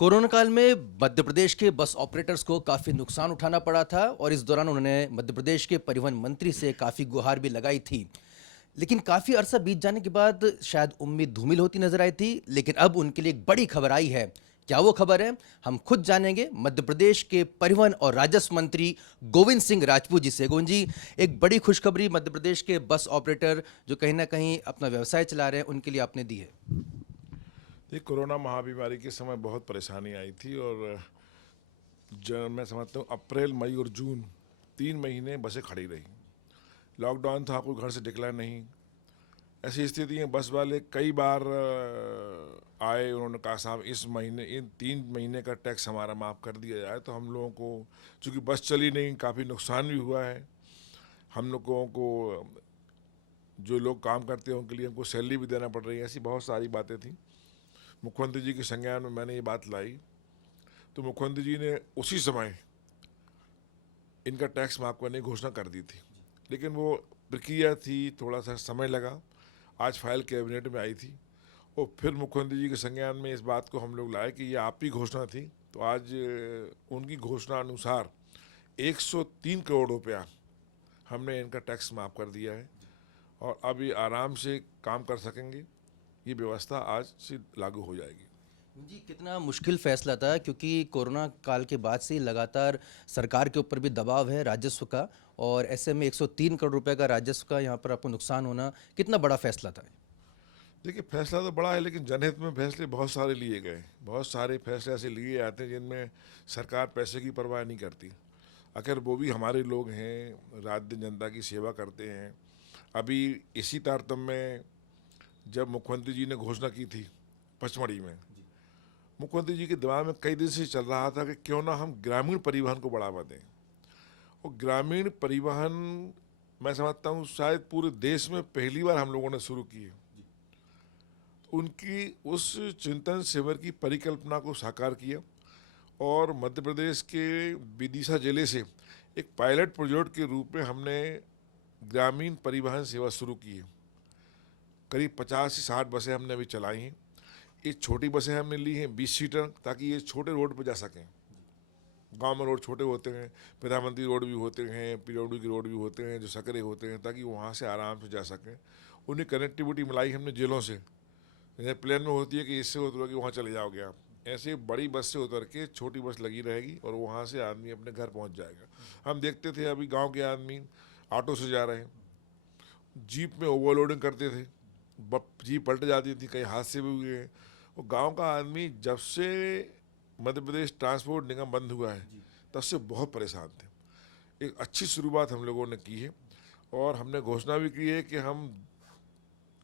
Corona काल में मध्य प्रदेश के बस ऑपरेटर्स को काफ़ी नुकसान उठाना पड़ा था और इस दौरान उन्होंने मध्य प्रदेश के परिवहन मंत्री से काफ़ी गुहार भी लगाई थी। लेकिन काफ़ी अरसा बीत जाने के बाद शायद उम्मीद धूमिल होती नजर आई थी, लेकिन अब उनके लिए एक बड़ी खबर आई है। क्या वो खबर है? हम खुद जानेंगे मध्य प्रदेश के परिवहन और राजस्व मंत्री गोविंद सिंह राजपूत जी से। गोविंद जी, एक बड़ी खुशखबरी मध्य प्रदेश के बस ऑपरेटर जो कहीं ना कहीं अपना व्यवसाय चला रहे हैं उनके लिए आपने दी है। ये कोरोना महाबीमारी के समय बहुत परेशानी आई थी और मैं समझता हूँ अप्रैल मई और जून 3 महीने बसें खड़ी रही। लॉकडाउन था, कोई घर से निकला नहीं। ऐसी स्थिति में बस वाले कई बार आए, उन्होंने कहा साहब इस महीने इन 3 महीने का टैक्स हमारा माफ़ कर दिया जाए। तो हम लोगों को, चूँकि बस चली नहीं, काफ़ी नुकसान भी हुआ है। हम लोगों को, जो लोग काम करते हैं उनके लिए हमको सैलरी भी देना पड़ रही है। ऐसी बहुत सारी बातें थी। मुख्यमंत्री जी के संज्ञान में मैंने ये बात लाई तो मुख्यमंत्री जी ने उसी समय इनका टैक्स माफ करने की घोषणा कर दी थी। लेकिन वो प्रक्रिया थी, थोड़ा सा समय लगा। आज फाइल कैबिनेट में आई थी और फिर मुख्यमंत्री जी के संज्ञान में इस बात को हम लोग लाए कि ये आप ही घोषणा थी। तो आज उनकी घोषणा अनुसार 103 करोड़ रुपया हमने इनका टैक्स माफ़ कर दिया है और अब ये आराम से काम कर सकेंगे। ये व्यवस्था आज से लागू हो जाएगी। जी, कितना मुश्किल फैसला था क्योंकि कोरोना काल के बाद से ही लगातार सरकार के ऊपर भी दबाव है राजस्व का, और ऐसे में 103 करोड़ रुपए का राजस्व का यहाँ पर आपको नुकसान होना कितना बड़ा फैसला था। देखिए, फैसला तो बड़ा है लेकिन जनहित में फैसले बहुत सारे लिए गए। बहुत सारे फैसले ऐसे लिए जाते हैं जिनमें सरकार पैसे की परवाह नहीं करती। आखिर वो भी हमारे लोग हैं, रात दिन जनता की सेवा करते हैं। अभी इसी तारतम्य में जब मुख्यमंत्री जी ने घोषणा की थी पचमढ़ी में, मुख्यमंत्री जी के दिमाग में कई दिन से चल रहा था कि क्यों ना हम ग्रामीण परिवहन को बढ़ावा दें। और ग्रामीण परिवहन, मैं समझता हूँ शायद पूरे देश में पहली बार हम लोगों ने शुरू की है। उनकी उस चिंतन शिविर की परिकल्पना को साकार किया और मध्य प्रदेश के विदिशा जिले से एक पायलट प्रोजेक्ट के रूप में हमने ग्रामीण परिवहन सेवा शुरू की है। करीब 50 से 60 बसें हमने अभी चलाई हैं। ये छोटी बसें हमने ली हैं 20 सीटर, ताकि ये छोटे रोड पर जा सकें। गांव में रोड छोटे होते हैं, प्रधानमंत्री रोड भी होते हैं, पीडब्ल्यू के रोड भी होते हैं, जो सकरे होते हैं, ताकि वहाँ से आराम से जा सकें। उन्हें कनेक्टिविटी मिलाई हमने जेलों से। जैसे प्लेन में होती है कि इससे उतरो कि वहाँ चले जाओगे आप, ऐसे बड़ी बस से उतर के छोटी बस लगी रहेगी और वहाँ से आदमी अपने घर पहुँच जाएगा। हम देखते थे अभी गांव के आदमी ऑटो से जा रहे हैं, जीप में ओवरलोडिंग करते थे, जीप पलट जाती थी, कई हादसे भी हुए हैं। वो गांव का आदमी जब से मध्य प्रदेश ट्रांसपोर्ट निगम बंद हुआ है तब से बहुत परेशान थे। एक अच्छी शुरुआत हम लोगों ने की है और हमने घोषणा भी की है कि हम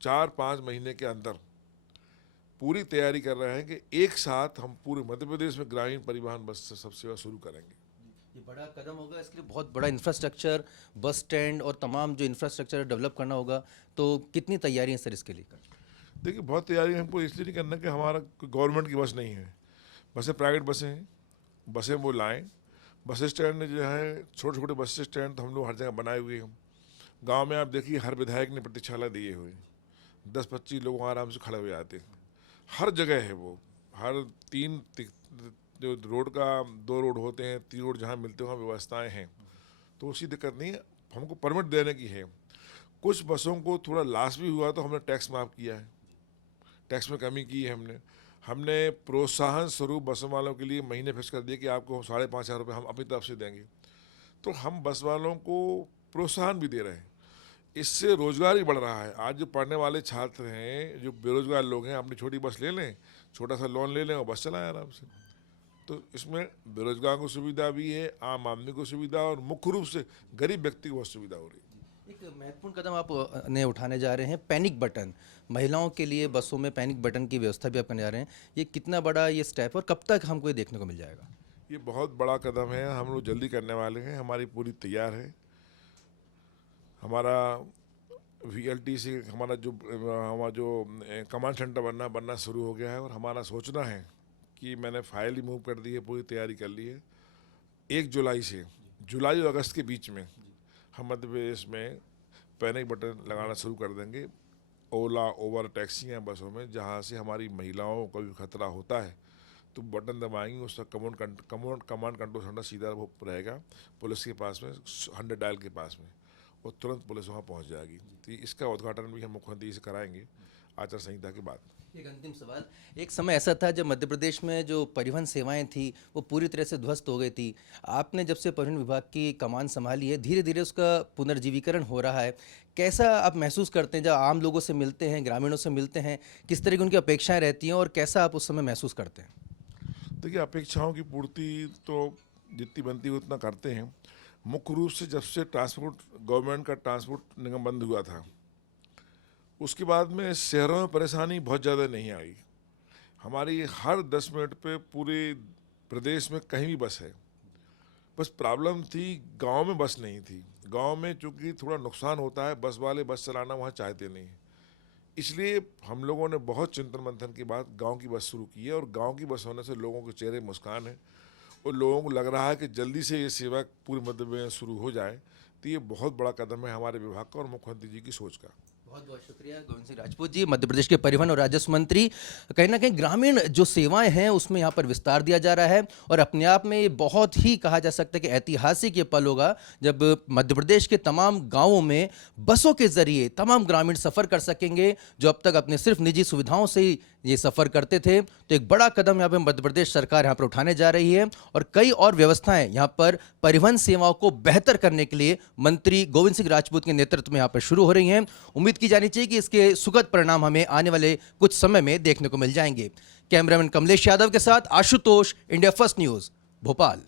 4-5 महीने के अंदर पूरी तैयारी कर रहे हैं कि एक साथ हम पूरे मध्य प्रदेश में ग्रामीण परिवहन बस से सब सेवा शुरू करेंगे। ये बड़ा कदम होगा, इसके लिए बहुत बड़ा इंफ्रास्ट्रक्चर, बस स्टैंड और तमाम जो इंफ्रास्ट्रक्चर डेवलप करना होगा। तो कितनी तैयारी है सर इसके लिए? देखिए, बहुत तैयारी हमको इसलिए नहीं करना कि हमारा गवर्नमेंट की बस नहीं है, बसें प्राइवेट बसें हैं। बसें वो लाएँ। बस स्टैंड जो है, छोटे छोटे बस स्टैंड तो हम लोग हर जगह बनाए हुए हैं। गांव में आप देखिए, हर विधायक ने प्रतीक्षालय दिए हुए हैं, 10-25 लोग वहाँ आराम से खड़े हुए आते हैं। हर जगह है वो। हर जो रोड का 2 रोड होते हैं, 3 रोड जहाँ मिलते हैं वहाँ व्यवस्थाएं हैं, तो उसकी दिक्कत नहीं है। हमको परमिट देने की है। कुछ बसों को थोड़ा लॉस भी हुआ तो हमने टैक्स माफ़ किया है, टैक्स में कमी की है हमने। हमने प्रोत्साहन स्वरूप बसों वालों के लिए महीने फिक्स कर दिए कि आपको 5,500 रुपये हम अपनी तरफ से देंगे। तो हम बस वालों को प्रोत्साहन भी दे रहे हैं। इससे रोजगार ही बढ़ रहा है। आज जो पढ़ने वाले छात्र हैं, जो बेरोजगार लोग हैं, अपनी छोटी बस ले लें, छोटा सा लोन ले लें और बस चलाएं आराम से। तो इसमें बेरोजगार को सुविधा भी है, आम आदमी को सुविधा, और मुख्य रूप से गरीब व्यक्ति को बहुत सुविधा हो रही है। एक महत्वपूर्ण कदम आप ने उठाने जा रहे हैं, पैनिक बटन। महिलाओं के लिए बसों में पैनिक बटन की व्यवस्था भी आप करने जा रहे हैं। ये कितना बड़ा ये स्टेप और कब तक हमको ये देखने को मिल जाएगा? ये बहुत बड़ा कदम है, हम लोग जल्दी करने वाले हैं। हमारी पूरी तैयार है। हमारा वीएलटी से हमारा जो कमांड सेंटर बनना शुरू हो गया है और हमारा सोचना है कि मैंने फाइल ही मूव कर दी है, पूरी तैयारी कर ली है। 1 जुलाई से जुलाई और अगस्त के बीच में हम मध्य प्रदेश में पैनिक बटन लगाना शुरू कर देंगे। ओला, ओवर, टैक्सियाँ, बसों में जहाँ से हमारी महिलाओं को भी खतरा होता है, तो बटन दबाएंगे, उसका कमांड कंट्रोल सेंटर सीधा वो रहेगा पुलिस के पास में, 100 डायल के पास में, और तुरंत पुलिस वहाँ पहुँच जाएगी। तो इसका उद्घाटन भी हम मुख्यमंत्री से कराएंगे आचार संहिता के बाद। एक अंतिम सवाल, एक समय ऐसा था जब मध्य प्रदेश में जो परिवहन सेवाएं थी वो पूरी तरह से ध्वस्त हो गई थी। आपने जब से परिवहन विभाग की कमान संभाली है, धीरे धीरे उसका पुनर्जीवीकरण हो रहा है। कैसा आप महसूस करते हैं जब आम लोगों से मिलते हैं, ग्रामीणों से मिलते हैं, किस तरह की उनकी अपेक्षाएं रहती हैं और कैसा आप उस समय महसूस करते हैं? देखिए, अपेक्षाओं की पूर्ति तो जितनी बनती है उतना करते हैं। मुख्य रूप से जब से गवर्नमेंट का ट्रांसपोर्ट निगम बंद हुआ था, उसके बाद में शहरों में परेशानी बहुत ज़्यादा नहीं आई। हमारी हर 10 मिनट पे पूरे प्रदेश में कहीं भी बस है। बस प्रॉब्लम थी गांव में बस नहीं थी। गांव में चूंकि थोड़ा नुकसान होता है, बस वाले बस चलाना वहाँ चाहते नहीं, इसलिए हम लोगों ने बहुत चिंतन मंथन के बाद गांव की बस शुरू की है। और गांव की बस होने से लोगों के चेहरे मुस्कान है और लोगों को लग रहा है कि जल्दी से ये सेवा पूरे मध्य में शुरू हो जाए। तो ये बहुत बड़ा कदम है हमारे विभाग का और मुख्यमंत्री जी की सोच का। बहुत बहुत शुक्रिया गोविंद सिंह राजपूत जी, मध्य प्रदेश के परिवहन और राजस्व मंत्री। कहीं ना कहीं ग्रामीण जो सेवाएं हैं उसमें यहाँ पर विस्तार दिया जा रहा है और अपने आप में ये बहुत ही कहा जा सकता है कि ऐतिहासिक ये पल होगा जब मध्य प्रदेश के तमाम गांवों में बसों के जरिए तमाम ग्रामीण सफर कर सकेंगे, जो अब तक अपने सिर्फ निजी सुविधाओं से ही ये सफर करते थे। तो एक बड़ा कदम यहाँ पे मध्य प्रदेश सरकार यहाँ पर उठाने जा रही है और कई और व्यवस्थाएं यहाँ पर परिवहन सेवाओं को बेहतर करने के लिए मंत्री गोविंद सिंह राजपूत के नेतृत्व में यहाँ पर शुरू हो रही हैं। उम्मीद की जानी चाहिए कि इसके सुखद परिणाम हमें आने वाले कुछ समय में देखने को मिल जाएंगे। कैमरामैन कमलेश यादव के साथ Ashutosh, India first news, Bhopal.